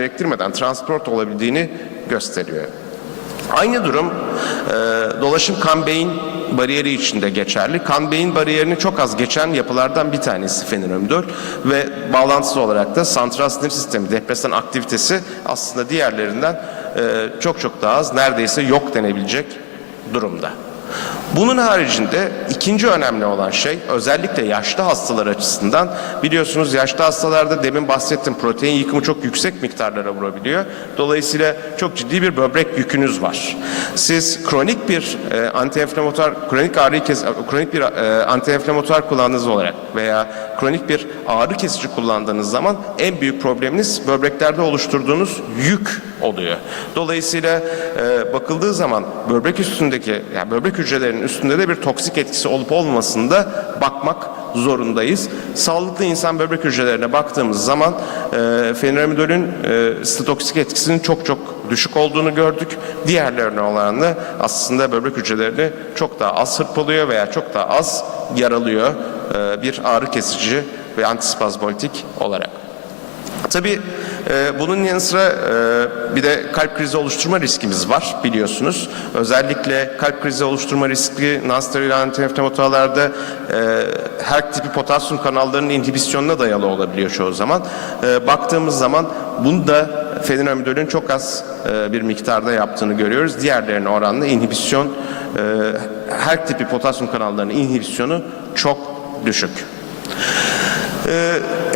gerektirmeden transport olabildiğini gösteriyor. Aynı durum dolaşım kan-beyin bariyeri için de geçerli. Kan-beyin bariyerini çok az geçen yapılardan bir tanesi fenilömidol ve bağlantısı olarak da santral sinir sistemi depresan aktivitesi aslında diğerlerinden çok daha az, neredeyse yok denebilecek durumda. Bunun haricinde ikinci önemli olan şey, özellikle yaşlı hastalar açısından, biliyorsunuz yaşlı hastalarda demin bahsettim, protein yıkımı çok yüksek miktarlara vurabiliyor. Dolayısıyla çok ciddi bir böbrek yükünüz var. Siz kronik bir antiinflamatuar kullandığınız olarak veya kronik bir ağrı kesici kullandığınız zaman en büyük probleminiz böbreklerde oluşturduğunuz yük oluyor. Dolayısıyla bakıldığı zaman böbrek üstündeki, yani böbrek hücrelerinin üstünde de bir toksik etkisi olup olmamasını da bakmak zorundayız. Sağlıklı insan böbrek hücrelerine baktığımız zaman fenilömidolün sitotoksik etkisinin çok düşük olduğunu gördük. Diğerlerine oranla aslında böbrek hücrelerini çok daha az hırpalıyor veya çok daha az yaralıyor bir ağrı kesici ve antispazmolitik olarak. Tabii bunun yanı sıra bir de kalp krizi oluşturma riskimiz var biliyorsunuz. Özellikle kalp krizi oluşturma riski nonsteroidal antiinflamatuarlarda her tipi potasyum kanallarının inhibisyonuna dayalı olabiliyor çoğu zaman. Baktığımız zaman bunu da fenilömidolün çok az bir miktarda yaptığını görüyoruz. Diğerlerine oranla inhibisyon, her tipi potasyum kanallarının inhibisyonu çok düşük.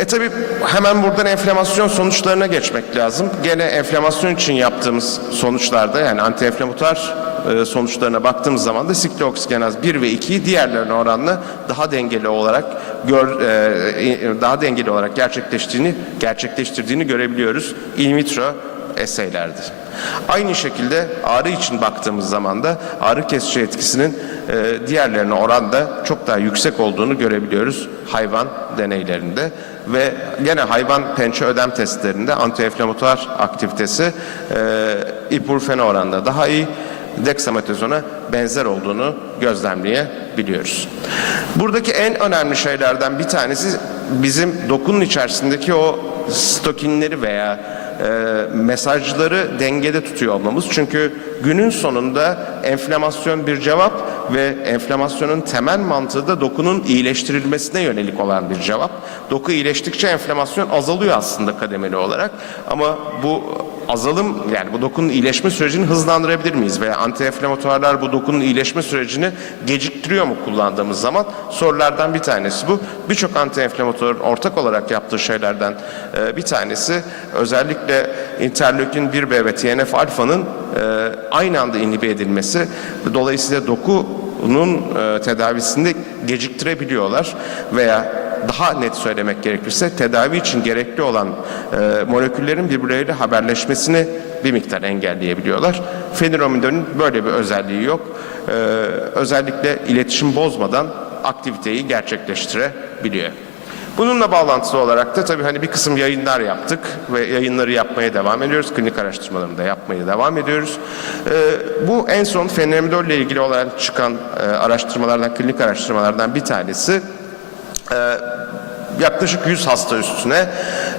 Tabii hemen buradan enflamasyon sonuçlarına geçmek lazım. Gene enflamasyon için yaptığımız sonuçlarda, yani antiinflamatuar sonuçlarına baktığımız zaman da siklooksidinaz 1 ve 2'yi diğerlerine oranla daha dengeli olarak gerçekleştirdiğini görebiliyoruz in vitro eseylerde. Aynı şekilde ağrı için baktığımız zaman da ağrı kesici etkisinin diğerlerine oranla çok daha yüksek olduğunu görebiliyoruz hayvan deneylerinde ve gene hayvan pençe ödem testlerinde antiinflamatuar aktivitesi ibuprofene oranla daha iyi, deksametazona benzer olduğunu gözlemleyebiliyoruz. Buradaki en önemli şeylerden bir tanesi bizim dokunun içerisindeki o stokinleri veya mesajları dengede tutuyor olmamız. Çünkü günün sonunda enflamasyon bir cevap ve enflamasyonun temel mantığı da dokunun iyileştirilmesine yönelik olan bir cevap. Doku iyileştikçe enflamasyon azalıyor aslında kademeli olarak. Ama bu azalım, yani bu dokunun iyileşme sürecini hızlandırabilir miyiz? Veya antiinflamatuarlar bu dokunun iyileşme sürecini geciktiriyor mu kullandığımız zaman? Sorulardan bir tanesi bu. Birçok antiinflamatuarın ortak olarak yaptığı şeylerden bir tanesi özellikle interleukin 1B ve TNF-alfa'nın aynı anda inhibe edilmesi. Dolayısıyla dokunun tedavisinde geciktirebiliyorlar veya daha net söylemek gerekirse tedavi için gerekli olan moleküllerin birbirleriyle haberleşmesini bir miktar engelleyebiliyorlar. Fenilömidolün böyle bir özelliği yok. Özellikle iletişim bozmadan aktiviteyi gerçekleştirebiliyor. Bununla bağlantılı olarak da tabii hani bir kısım yayınlar yaptık ve yayınları yapmaya devam ediyoruz. Klinik araştırmalarını da yapmaya devam ediyoruz. Bu en son fenilömidol ile ilgili olarak çıkan araştırmalardan, klinik araştırmalardan bir tanesi. Yaklaşık 100 hasta üstüne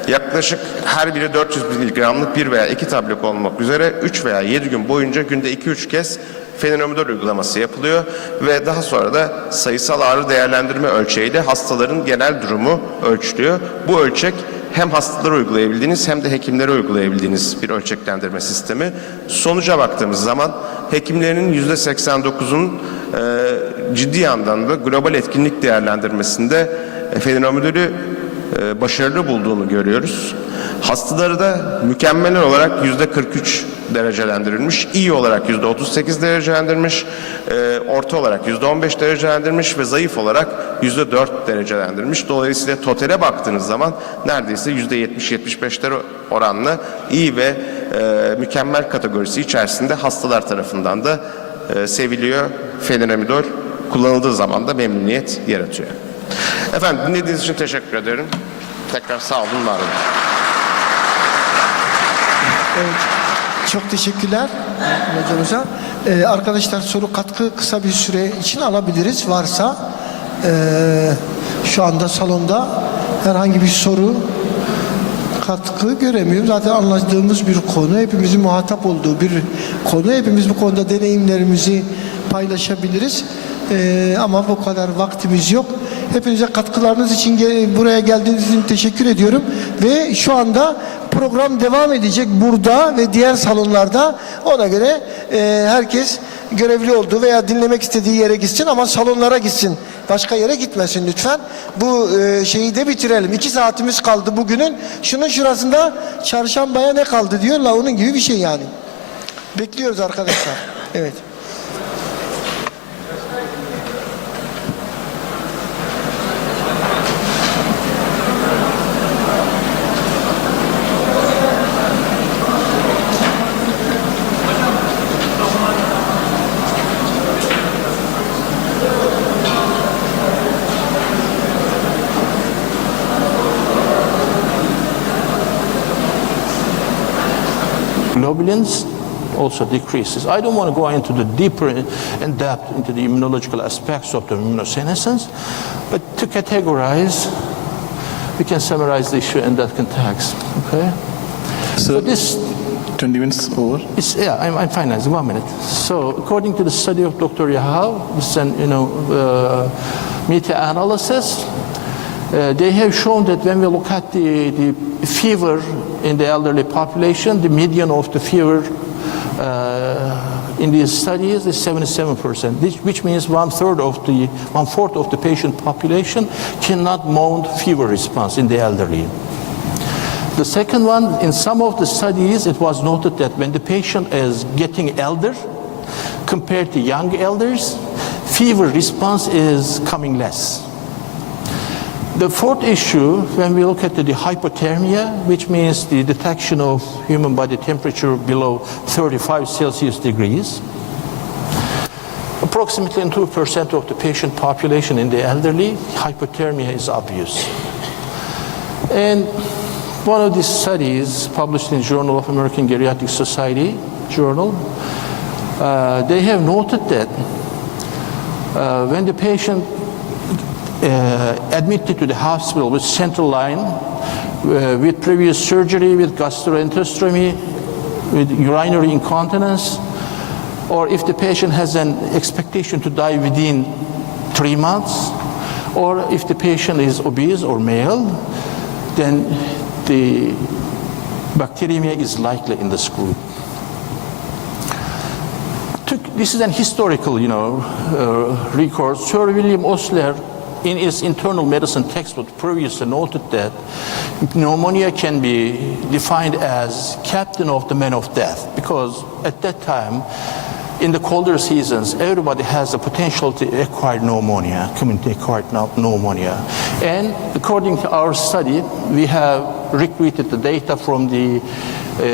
yaklaşık her biri 400 miligramlık 1 veya 2 tablet olmak üzere 3 veya 7 gün boyunca günde 2-3 kez fenilömidol uygulaması yapılıyor ve daha sonra da sayısal ağrı değerlendirme ölçeğiyle hastaların genel durumu ölçülüyor. Bu ölçek hem hastalara uygulayabildiğiniz hem de hekimlere uygulayabildiğiniz bir ölçeklendirme sistemi. Sonuca baktığımız zaman hekimlerinin %89'un ciddi yandan da global etkinlik değerlendirmesinde fenilömidolü başarılı bulduğunu görüyoruz. Hastaları da mükemmel olarak %43 derecelendirilmiş, iyi olarak %38 derecelendirilmiş, orta olarak %15 derecelendirilmiş ve zayıf olarak %4 derecelendirilmiş. Dolayısıyla totale baktığınız zaman neredeyse %70-75'lere oranla iyi ve mükemmel kategorisi içerisinde hastalar tarafından da seviliyor. Fenilömidol kullanıldığı zaman da memnuniyet yaratıyor. Efendim dinlediğiniz için teşekkür ederim. Tekrar sağ olun, var olun. Evet, çok teşekkürler hocamıza. Arkadaşlar soru katkı kısa bir süre için alabiliriz. Varsa şu anda salonda herhangi bir soru katkı göremiyorum. Zaten anladığımız bir konu, hepimizin muhatap olduğu bir konu. Hepimiz bu konuda deneyimlerimizi paylaşabiliriz. Ama bu kadar vaktimiz yok. Hepinize katkılarınız için buraya geldiğiniz için teşekkür ediyorum. Ve şu anda program devam edecek burada ve diğer salonlarda. Ona göre herkes görevli olduğu veya dinlemek istediği yere gitsin ama salonlara gitsin. Başka yere gitmesin lütfen. Bu şeyi de bitirelim. 2 saatimiz kaldı bugünün. Şunun şurasında çarşambaya ne kaldı diyorlar. Onun gibi bir şey yani. Bekliyoruz arkadaşlar. Evet. Globulins also decreases. I don't want to go into the deeper in depth into the immunological aspects of the immunosenescence, but to categorize, we can summarize the issue in that context. Okay. So this 20 minutes over. I'm finalizing 1 minute. So according to the study of Dr. Yahal, it's an meta-analysis. They have shown that when we look at the fever in the elderly population, the median of the fever in these studies is 77%, which means 1/4 of the patient population cannot mount fever response in the elderly. The second one, in some of the studies, it was noted that when the patient is getting elder, compared to young elders, fever response is coming less. The fourth issue, when we look at the hypothermia, which means the detection of human body temperature below 35 Celsius degrees, approximately in 2% of the patient population in the elderly, hypothermia is obvious. And one of these studies published in Journal of American Geriatric Society journal, they have noted that when the patient admitted to the hospital with central line, with previous surgery, with gastroenterostomy, with urinary incontinence, or if the patient has an expectation to die within 3 months, or if the patient is obese or male, then the bacteremia is likely in this group. This is an historical, record. Sir William Osler, in his internal medicine textbook, previously noted that pneumonia can be defined as captain of the men of death, because at that time, in the colder seasons, everybody has the potential to acquire pneumonia, community-acquired pneumonia. And according to our study, we have recruited the data from the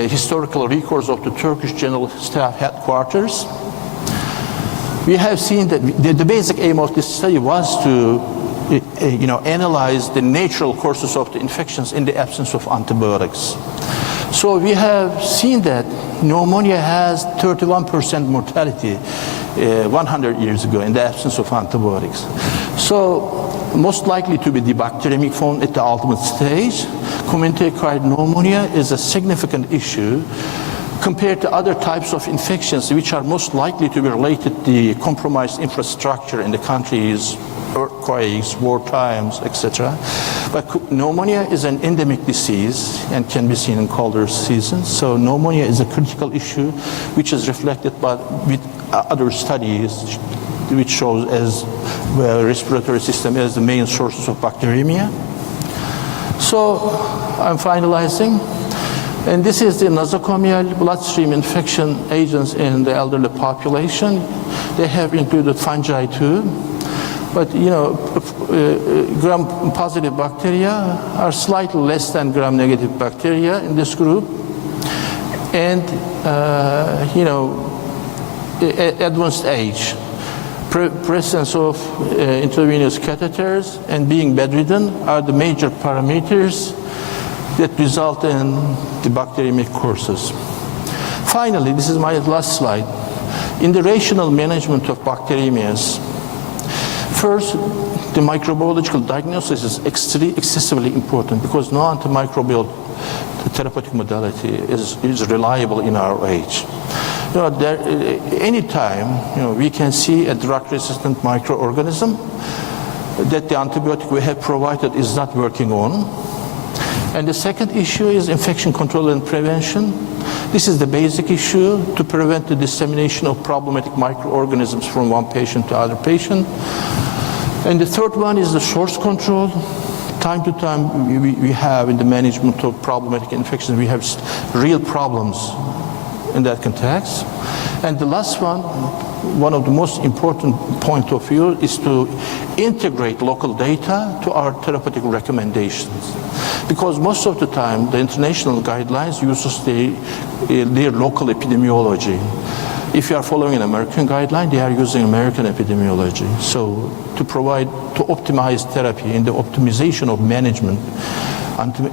historical records of the Turkish General Staff Headquarters. We have seen that the basic aim of this study was to analyze the natural courses of the infections in the absence of antibiotics. So we have seen that pneumonia has 31% mortality 100 years ago in the absence of antibiotics. So most likely to be the bacteremic form at the ultimate stage, community-acquired pneumonia is a significant issue compared to other types of infections which are most likely to be related to the compromised infrastructure in the countries, earthquakes, war times, etc. But pneumonia is an endemic disease and can be seen in colder seasons. So pneumonia is a critical issue which is reflected with other studies which shows as respiratory system as the main sources of bacteremia. So I'm finalizing. And this is the nosocomial bloodstream infection agents in the elderly population. They have included fungi too. But gram-positive bacteria are slightly less than gram-negative bacteria in this group. And, advanced age, presence of intravenous catheters and being bedridden are the major parameters that result in the bacteremic courses. Finally, this is my last slide. In the rational management of bacteremias, first, the microbiological diagnosis is excessively important because no antimicrobial the therapeutic modality is reliable in our age. Anytime we can see a drug-resistant microorganism that the antibiotic we have provided is not working on. And the second issue is infection control and prevention. This is the basic issue to prevent the dissemination of problematic microorganisms from one patient to other patient. And the third one is the source control. Time to time we have in the management of problematic infections, we have real problems in that context. And the last one of the most important point of view is to integrate local data to our therapeutic recommendations. Because most of the time the international guidelines uses their local epidemiology. If you are following an American guideline, they are using American epidemiology. So to optimize therapy and the optimization of management,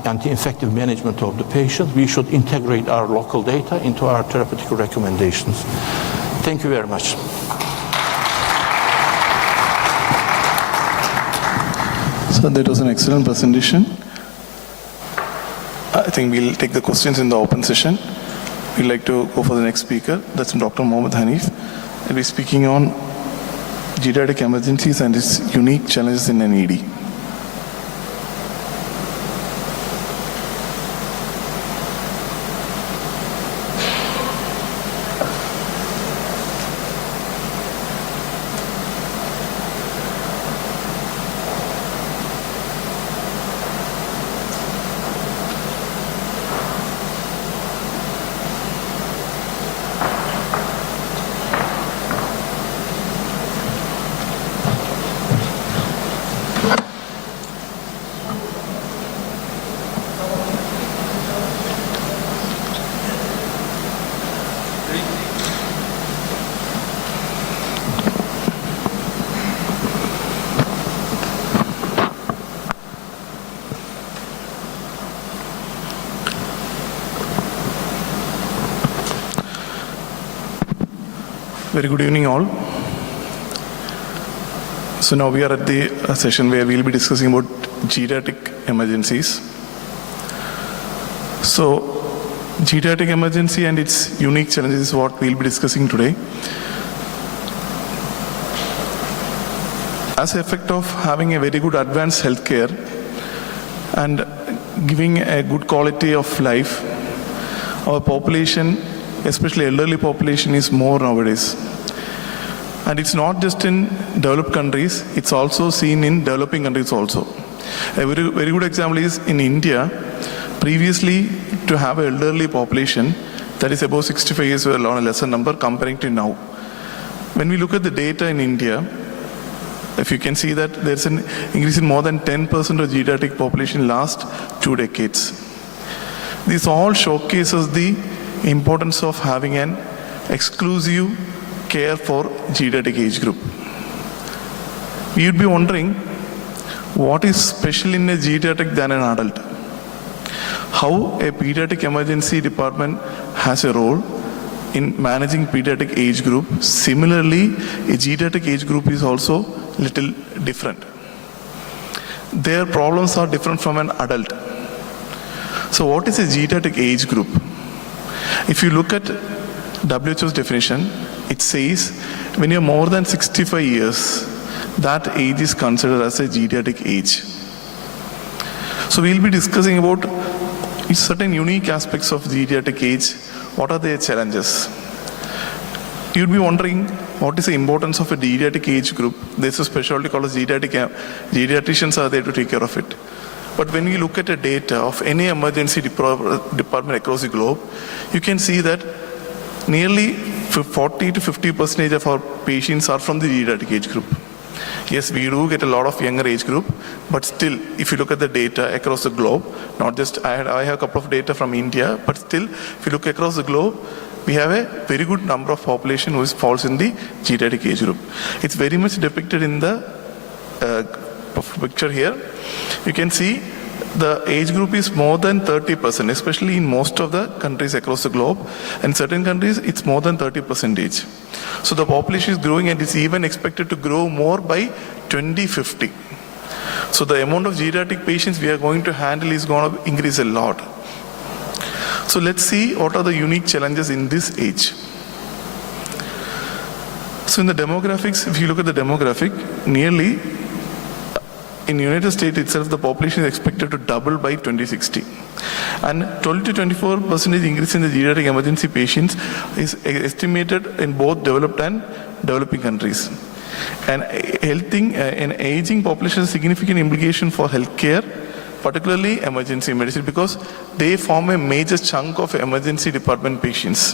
anti-infective management of the patient, we should integrate our local data into our therapeutic recommendations. Thank you very much. So that was an excellent presentation. I think we'll take the questions in the open session. We'd like to go for the next speaker. That's Dr. Mohammed Hanif. He'll be speaking on geriatric emergencies and its unique challenges in an ED. Very good evening all. So now we are at the session where we'll be discussing about geriatric emergencies. So geriatric emergency and its unique challenges is what we'll be discussing today. As an effect of having a very good advanced healthcare and giving a good quality of life, our population, especially elderly population, is more nowadays. And it's not just in developed countries, it's also seen in developing countries also. A very good example is in India. Previously, to have an elderly population, that is above 65 years, were on a lesser number comparing to now. When we look at the data in India, if you can see that there's an increase in more than 10% of geriatric population in last 2 decades. This all showcases the importance of having an exclusive care for geriatric age group. You'd be wondering, what is special in a geriatric than an adult? How a pediatric emergency department has a role in managing pediatric age group. Similarly, a geriatric age group is also little different. Their problems are different from an adult. So what is a geriatric age group? If you look at WHO's definition, it says when you're more than 65 years, that age is considered as a geriatric age. So we'll be discussing about certain unique aspects of geriatric age. What are their challenges? You'd be wondering, what is the importance of a geriatric age group? There's a specialty called as geriatricians are there to take care of it. But when you look at the data of any emergency department across the globe, you can see that nearly 40 to 50% of our patients are from the geriatric age group. Yes, we do get a lot of younger age group, but still, if you look at the data across the globe, not just, I have a couple of data from India, but still, if you look across the globe, we have a very good number of population who falls in the geriatric age group. It's very much depicted in the picture here. You can see the age group is more than 30%, especially in most of the countries across the globe. In certain countries, it's more than 30%. So the population is growing, and it's even expected to grow more by 2050. So the amount of geriatric patients we are going to handle is going to increase a lot. So let's see what are the unique challenges in this age. So in the demographics, if you look at the demographic, nearly in the United States itself, the population is expected to double by 2060. And 12 to 24% increase in the geriatric emergency patients is estimated in both developed and developing countries. And an aging population has significant implication for healthcare, particularly emergency medicine, because they form a major chunk of emergency department patients.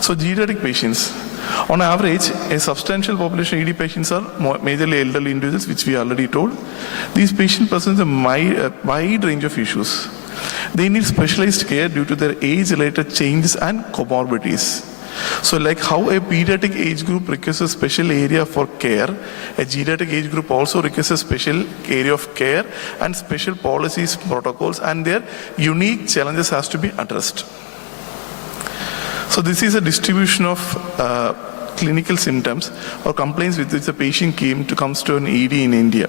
So geriatric patients, on average, a substantial population of ED patients are majorly elderly individuals, which we already told. These patients present a wide range of issues. They need specialized care due to their age-related changes and comorbidities. So like how a pediatric age group requires a special area for care, a geriatric age group also requires a special area of care and special policies, protocols, and their unique challenges has to be addressed. So this is a distribution of clinical symptoms or complaints with which the patient comes to an ED in India.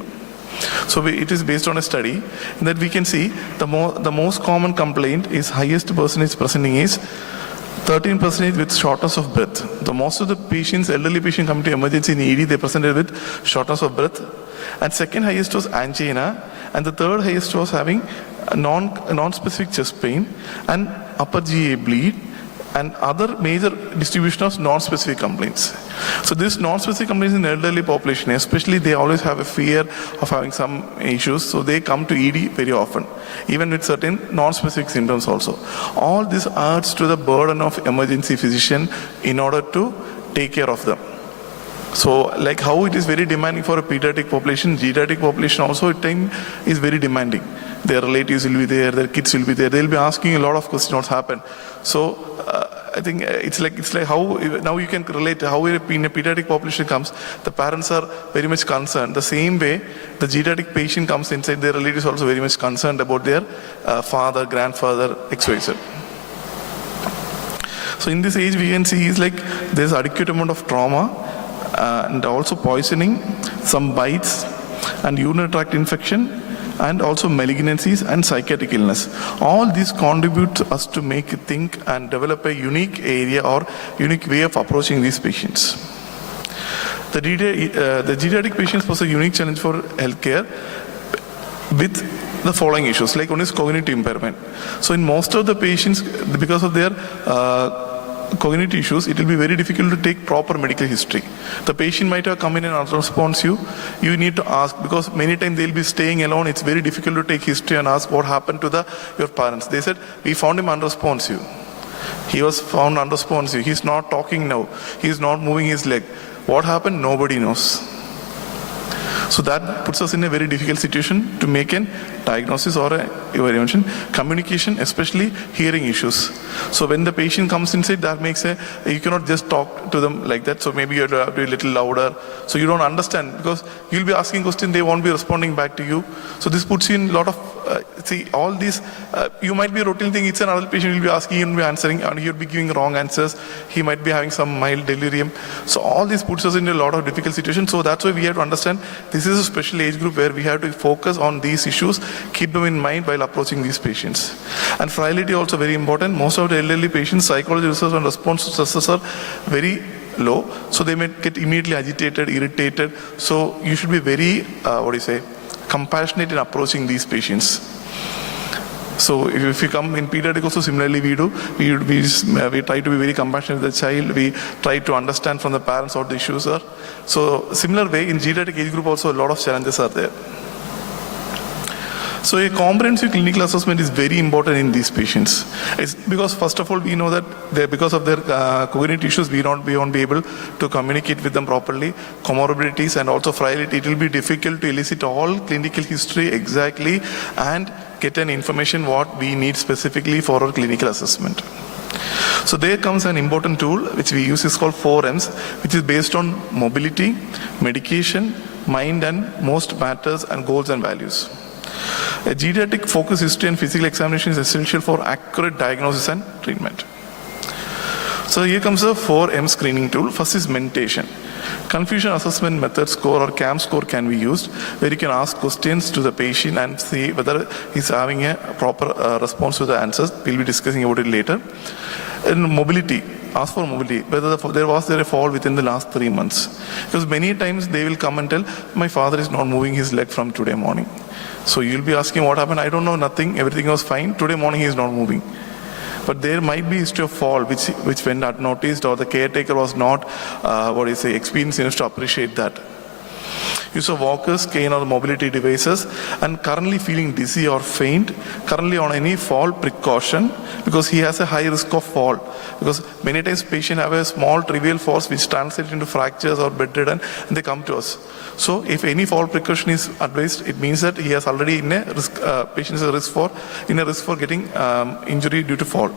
So it is based on a study that we can see the most common complaint is highest percentage presenting is 13% with shortness of breath. The most of the patients, elderly patients come to emergency in ED, they presented with shortness of breath. And second highest was angina. And the third highest was having a non-specific chest pain and upper GA bleed. And other major distribution of non-specific complaints. So this non-specific complaints in the elderly population, especially they always have a fear of having some issues, so they come to ED very often, even with certain non-specific symptoms also. All this adds to the burden of emergency physician in order to take care of them. So like how it is very demanding for a pediatric population, geriatric population also at time is very demanding. Their relatives will be there, their kids will be there. They'll be asking a lot of questions what's happened. So I think it's like how now you can relate how in a pediatric population comes, the parents are very much concerned. The same way the geriatric patient comes inside, their relatives also very much concerned about their father, grandfather, XYZ. So in this age we can see is like there's adequate amount of trauma and also poisoning, some bites and urinary tract infection, and also malignancies and psychiatric illness. All these contribute to us to think and develop a unique area or unique way of approaching these patients. The geriatric patients pose a unique challenge for healthcare with the following issues. Like one is cognitive impairment. So in most of the patients, because of their cognitive issues, it will be very difficult to take proper medical history. The patient might have come in and unresponsive. You need to ask, because many times they'll be staying alone. It's very difficult to take history and ask what happened to your parents. They said, we found him unresponsive. He was found unresponsive. He's not talking now. He's not moving his leg. What happened? Nobody knows. So that puts us in a very difficult situation to make a diagnosis or evaluation. Communication, especially hearing issues. So when the patient comes inside, that makes you cannot just talk to them like that. So maybe you have to be a little louder. So you don't understand, because you'll be asking questions, they won't be responding back to you. So this puts you in a lot of, all these, you might be a routine thing, it's an adult patient, you'll be asking, you'll be answering, and you'll be giving wrong answers. He might be having some mild delirium. So all this puts us in a lot of difficult situations. So that's why we have to understand this is a special age group where we have to focus on these issues, keep them in mind while approaching these patients. And frailty also very important. Most of the elderly patients, psychology research and response to stresses are very low. So they may get immediately agitated, irritated. So you should be very, compassionate in approaching these patients. So if you come in pediatric also, similarly we do. We try to be very compassionate with the child. We try to understand from the parents what the issues are. So similar way, in geriatric age group also a lot of challenges are there. So a comprehensive clinical assessment is very important in these patients. It's because first of all, we know that because of their cognitive issues, we won't be able to communicate with them properly. Comorbidities and also frailty, it will be difficult to elicit all clinical history exactly and get an information what we need specifically for our clinical assessment. So there comes an important tool which we use, is called 4Ms, which is based on mobility, medication, mind, and most matters and goals and values. A geriatric focus history and physical examination is essential for accurate diagnosis and treatment. So here comes a 4M screening tool. First is mentation. Confusion assessment method score or CAM score can be used, where you can ask questions to the patient and see whether he's having a proper response to the answers. We'll be discussing about it later. In mobility, ask for mobility, whether there was a fall within the last 3 months. Because many times they will come and tell, my father is not moving his leg from today morning. So you'll be asking what happened. I don't know, nothing, everything was fine. Today morning he is not moving. But there might be history of fall which went unnoticed, or the caretaker was not, experienced enough to appreciate that. Use of walkers, cane or mobility devices, and currently feeling dizzy or faint, currently on any fall precaution, because he has a high risk of fall. Because many times patients have a small trivial falls which translate into fractures or bedridden, and they come to us. So if any fall precaution is advised, it means that he has already in a risk, patient is a risk for getting injury due to fall.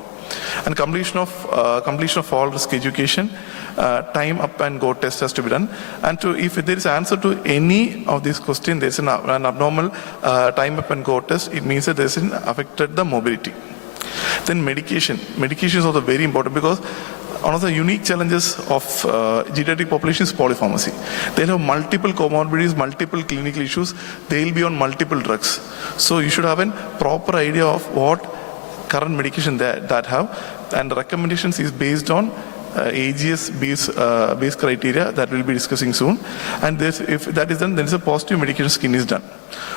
And completion of fall risk education, time up and go test has to be done. And if there is answer to any of these questions, there is an abnormal time up and go test, it means that there is affected the mobility. Then medication. Medication is also very important, because one of the unique challenges of geriatric population is polypharmacy. They'll have multiple comorbidities, multiple clinical issues. They'll be on multiple drugs. So you should have a proper idea of what current medication that have, and recommendations is based on AGS base criteria that we'll be discussing soon. And if that is done, then a positive medication scheme is done.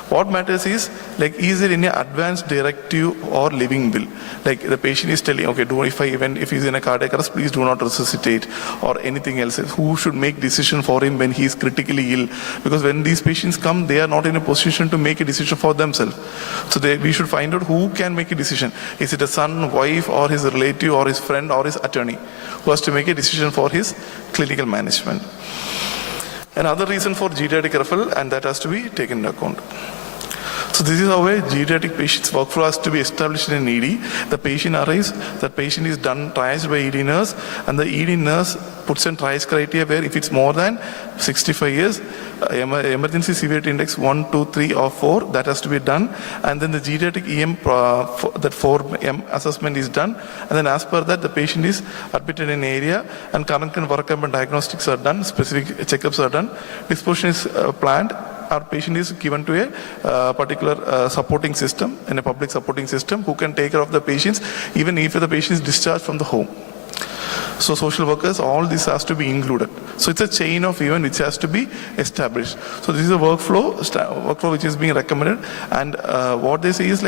What matters is, is there any advance directive or living will? Like the patient is telling, okay, if he's in a cardiac arrest, please do not resuscitate, or anything else. Who should make decision for him when he is critically ill? Because when these patients come, they are not in a position to make a decision for themselves. So we should find out who can make a decision. Is it a son, wife, or his relative, or his friend, or his attorney, who has to make a decision for his clinical management? Another reason for geriatric referral, and that has to be taken into account. So this is how a geriatric patient's workflow has to be established in ED. The patient arrives, the patient is done triaged by ED nurse, and the ED nurse puts in triage criteria where if it's more than 65 years, emergency severity index 1, 2, 3 or 4, that has to be done. And then the geriatric EM, that 4M assessment is done. And then as per that, the patient is admitted in area, and current workup and diagnostics are done, specific checkups are done, disposition is planned. Our patient is given to a particular supporting system, in a public supporting system, who can take care of the patients even if the patient is discharged from the home. So social workers, all this has to be included. So it's a chain of event which has to be established. So this is a workflow which is being recommended, and what they say is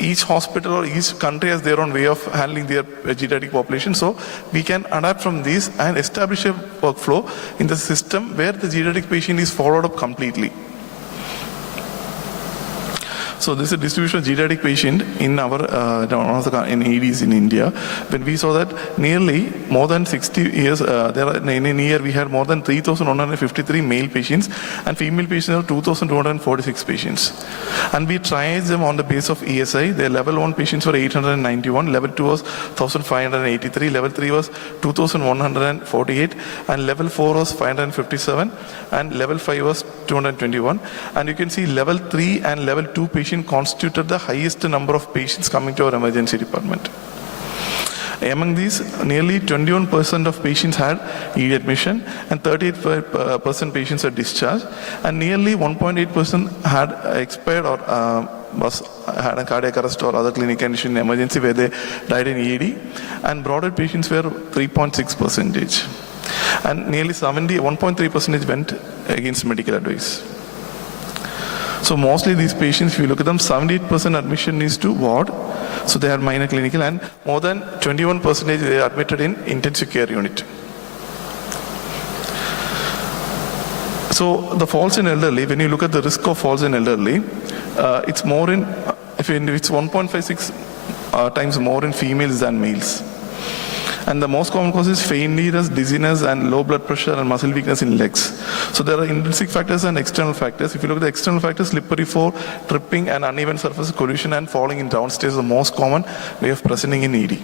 each hospital or each country has their own way of handling their geriatric population. So we can adapt from this and establish a workflow in the system where the geriatric patient is followed up completely. So this is a distribution of geriatric patient in our in EDs in India. When we saw that nearly more than 60 years, in a year we had more than 3,153 male patients, and female patients are 2,246 patients. And we tried them on the basis of ESI. Their level 1 patients were 891, level 2 was 1,583, level 3 was 2,148, and level 4 was 557, and level 5 was 221. And you can see level 3 and level 2 patients constituted the highest number of patients coming to our emergency department. Among these, nearly 21% of patients had ED admission, and 38% patients are discharged, and nearly 1.8% had expired or had a cardiac arrest or other clinical condition in emergency where they died in ED, and broader patients were 3.6%, and nearly 1.3% went against medical advice. So mostly these patients, if you look at them, 78% admission is to ward, so they had minor clinical, and more than 21% they are admitted in intensive care unit. So the falls in elderly, when you look at the risk of falls in elderly, it's more in, it's 1.56 times more in females than males. And the most common cause is faintness, dizziness, and low blood pressure and muscle weakness in legs. So there are intrinsic factors and external factors. If you look at the external factors, slippery fall, tripping, and uneven surface collision and falling in downstairs is the most common way of presenting in ED.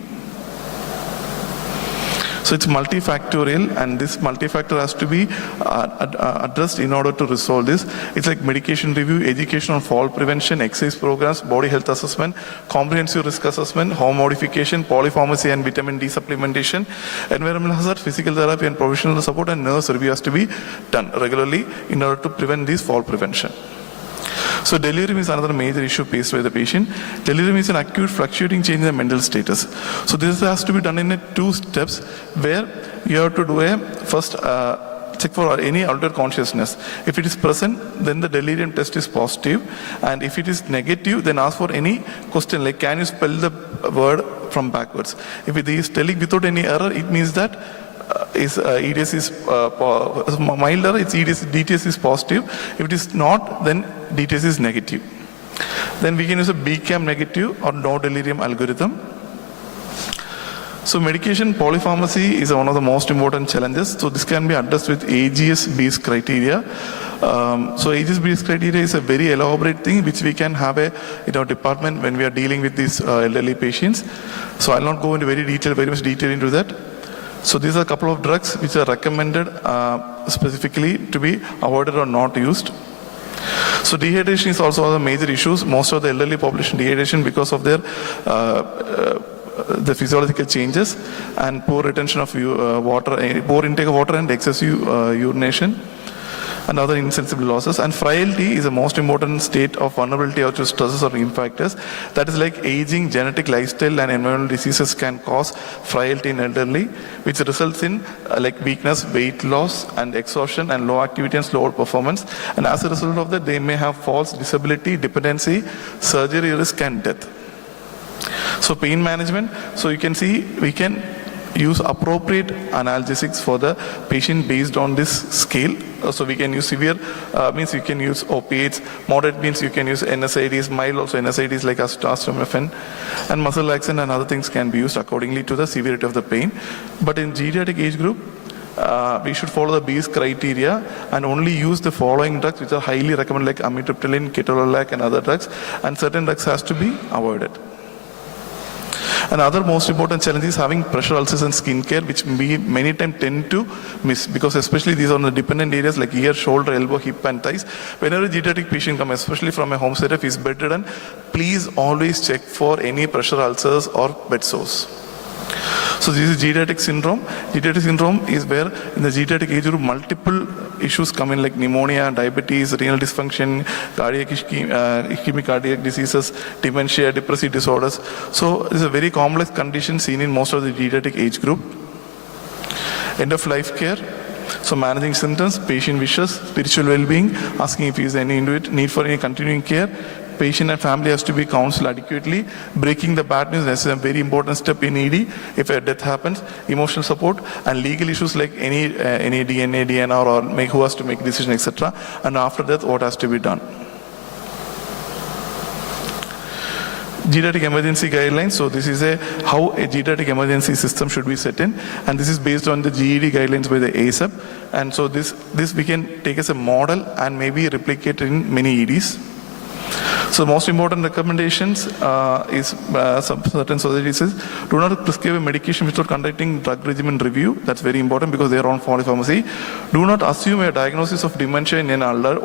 So it's multifactorial, and this multifactor has to be addressed in order to resolve this. It's like medication review, education on fall prevention, exercise programs, body health assessment, comprehensive risk assessment, home modification, polypharmacy and vitamin D supplementation, environmental hazard, physical therapy and professional support, and nurse review has to be done regularly in order to prevent this fall prevention. So delirium is another major issue faced by the patient. Delirium is an acute fluctuating change in the mental status. So this has to be done in 2 steps, where you have to do a first check for any altered consciousness. If it is present, then the delirium test is positive, and if it is negative, then ask for any question like, can you spell the word from backwards? If it is telling without any error, it means that EDS is milder, its DTS is positive. If it is not, then DTS is negative. Then we can use a BCAM negative or no delirium algorithm. So medication polypharmacy is one of the most important challenges. So this can be addressed with AGS-based criteria. So AGS-based criteria is a very elaborate thing which we can have in our department when we are dealing with these elderly patients. So I'll not go into very much detail into that. So these are a couple of drugs which are recommended specifically to be avoided or not used. So dehydration is also one of the major issues. Most of the elderly population dehydration because of their the physiological changes and poor retention of water, poor intake of water and excessive urination and other insensible losses. And frailty is the most important state of vulnerability to stresses or impact factors. That is like aging, genetic, lifestyle and environmental diseases can cause frailty in elderly, which results in like weakness, weight loss and exhaustion and low activity and slower performance. And as a result of that, they may have falls, disability, dependency, surgery risk and death. So pain management, so you can see we can use appropriate analgesics for the patient based on this scale. So we can use severe, means you can use opiates, moderate means you can use NSAIDs, mild also NSAIDs like acetaminophen, and muscle relaxant and other things can be used accordingly to the severity of the pain. But in geriatric age group, we should follow the base criteria and only use the following drugs which are highly recommended like amitriptyline, ketorolac and other drugs, and certain drugs has to be avoided. Another most important challenge is having pressure ulcers and skin care, which we many times tend to miss because especially these are on the dependent areas like ear, shoulder, elbow, hip and thighs. Whenever a geriatric patient comes, especially from a home setup, is bedridden, please always check for any pressure ulcers or bed sores. So this is geriatric syndrome. Geriatric syndrome is where in the geriatric age group multiple issues come in like pneumonia, diabetes, renal dysfunction, cardiac ischemic cardiac diseases, dementia, depressive disorders. So it's a very complex condition seen in most of the geriatric age group. End of life care. So managing symptoms, patient wishes, spiritual well-being, asking if there is any need for any continuing care. Patient and family has to be counseled adequately. Breaking the bad news is a very important step in ED. If a death happens, emotional support and legal issues like any DNA, DNR or who has to make decision, etc. And after that, what has to be done. Geriatric emergency guidelines. So this is how a geriatric emergency system should be set in, and this is based on the GED guidelines by the ASAP. And so this we can take as a model and maybe replicate in many EDs. So most important recommendations is some certain societies is do not prescribe a medication without conducting drug regimen review. That's very important because they are on polypharmacy. Do not assume a diagnosis of dementia in an older